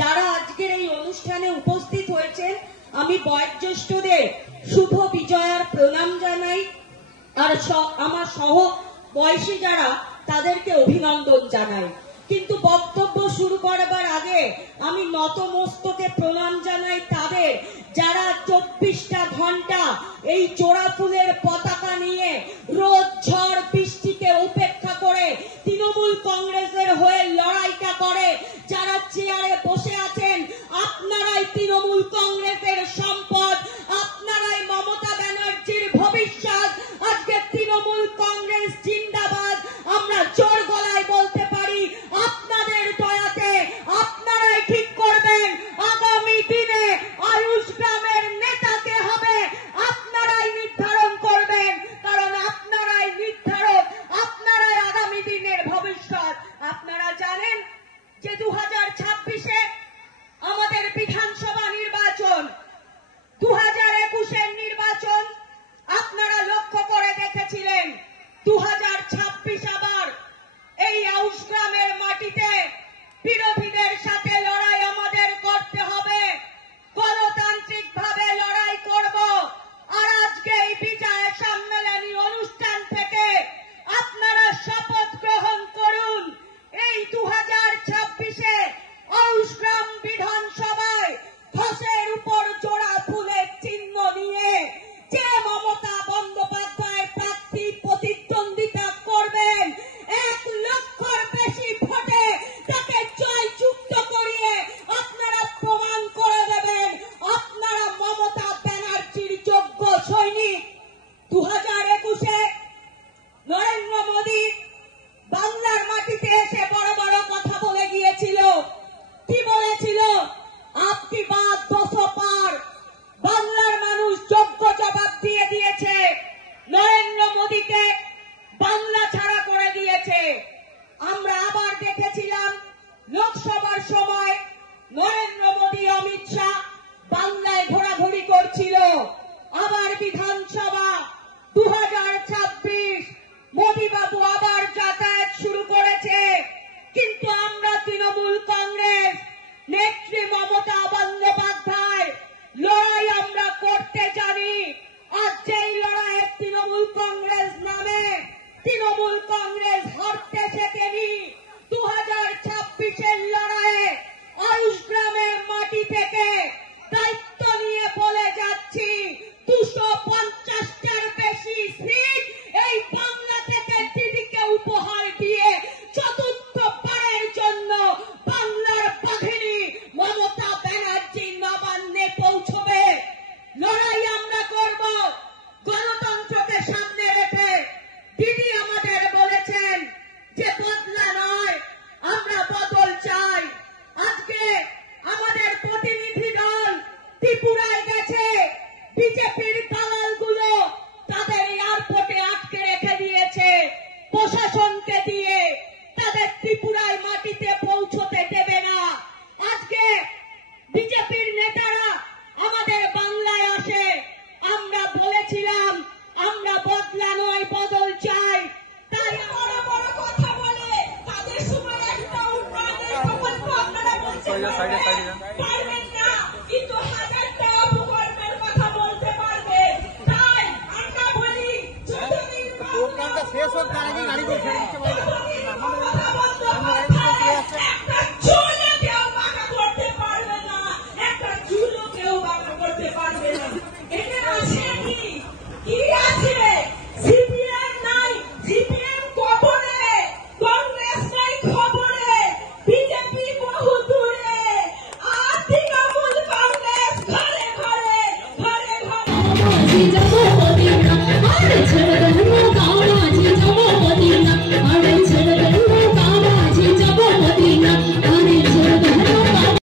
যারা আজকের এই অনুষ্ঠানে উপস্থিত হয়েছেন আমি বয়োজ্যেষ্ঠদের শুভ বিজয়ার প্রণাম জানাই, আর আমার সহ বয়সী যারা তাদেরকে অভিনন্দন জানাই। কিন্তু বক্তব্য শুরু করবার আগে আমি নতমস্তকে প্রণাম জানাই তাদের যারা 24টা ঘন্টা এই জোড়া ফুলের পতাকা নিয়ে রোদ ঝড় বৃষ্টিকে উপেক্ষা করে তৃণমূল কংগ্রেসের হয়ে লড়াইটা করে, যারা চেয়ারে বসে আছেন। আপনারাই তৃণমূল কংগ্রেসের সম্পদ, আপনারাই মমতা ব্যানার্জির ভবিষ্যৎ। আজকে তৃণমূল কংগ্রেস জিন্দাবাদ আমরা জোর গলায় বলতে পারি। আপনাদের দয়াতে আপনারাই ঠিক করবেন আগামী দিনে আয়ুষ গ্রামের নেতাকে হবে, আপনারাই নির্ধারণ করবেন, কারণ আপনারাই নির্ধারক, আপনারাই আগামী দিনের ভবিষ্যৎ। আপনারা জানেন যে 2026-এ আমাদের বিধানসভা নির্বাচন, 2021-এর নির্বাচন আপনারা লক্ষ্য করে দেখেছিলেন। 2026 আবার এই আউশ গ্রামের মাটিতে বিরোধীদের সাথে লড়াই আমাদের করতে হবে, গণতান্ত্রিক ভাবে লড়াই করব। আর আজকে এই বিজয় সম্মেলনী অনুষ্ঠান থেকে আপনারা শপথ গ্রহণ করুন। এই 2026-এ আউশ গ্রাম বিধানসভায় ঘাসের উপর জোড়া ফুলের চিহ্ন নিয়ে যে মমতা বন্দ্যোপাধ্যায় প্রার্থী প্রতিদ্বন্দ্বিতা করবেন, 1 লক্ষর বেশি ভোটে তাকে জয়যুক্ত করিয়ে আপনারা প্রমাণ করে দেবেন আপনারা মমতা ব্যানার্জির যোগ্য সৈনিক। 2021-এ নরেন্দ্র মোদী বাংলার মাটিতে এসে বড় বড় কথা বলে গিয়েছিল। কি বলেছিল? আপকি বাত 200 পার। বাংলার মানুষ যোগ্য জবাব দিয়ে দিয়েছে, নরেন্দ্র মোদীকে বাংলা ছাড়া করে দিয়েছে। আমরা আবার দেখেছিলাম লোকসভার সময় নরেন্দ্র মোদী অমিত শাহ বাংলায় ঘোরাঘুরি করছিল। আবার বিধানসভা 2026 মোদী বাবু আবার যাতায়াত শুরু করেছে। কিন্তু আমরা তৃণমূল কংগ্রেস নেত্রী মমতা বন্দ্যোপাধ্যায় লড়াই আমরা করতে জানি। আর যেই লড়াইয়ে তৃণমূল কংগ্রেস নামে তৃণমূল কংগ্রেস হারতে শেখেনি। 2026-এর লড়াইয়ে আয়ুষ গ্রামের মাটি থেকে দায়িত্ব নিয়ে বলে যাচ্ছি 250টার বেশি সিট এই বাংলা থেকে দিদিকে উপহার দিয়ে চতুর্থবারের জন্য বাংলার বাহিনী মমতা ব্যানার্জি নবান্নে পৌঁছবে। লড়াই আমরা করব গণতন্ত্রকে সামনে রেখে। দিদি আমাদের বলেছেন যে বদলা নয়, আমরা বদল চাই। আজকে আমাদের প্রতিনিধি দল ত্রিপুরায় গেছে, বিজেপির দালালগুলো তাদের এয়ারপোর্টে আটকে রেখে দিয়েছে, প্রশাসনকে দিয়ে তাদের ত্রিপুরায় মাটিতে পৌঁছতে দেবে না। আজকে বিজেপির নেতারা আমাদের বাংলায় আসে, আমরা বলেছিলাম আমরা বদলা নয় বদল চাই। তাই বড় বড় কথা বলে তাদের সময় একটা উন্নয়নের প্রকল্প আপনারা বলছেন পারবেন না, কিন্তু 1000টা প্রকল্পের কথা বলতে পারবে। তাই আমরা বলি যতদিন প্রোগ্রামটা শেষ হোক তার আগে গাড়ি করে ছেড়ে দিতে পারবে একটা চুলও কেউ বাঁকা করতে পারবে না, একটা চুলও কেউ বাঁকা করতে পারবে না। এটা আছে কি? কি আছে? সিপিএম নাই, সিপিএম কবরে, কংগ্রেস নাই খবরে, বিজেপি বহু দূরে, আর তৃণমূল কংগ্রেস ঘরে ঘরে ঘরে ঘরে।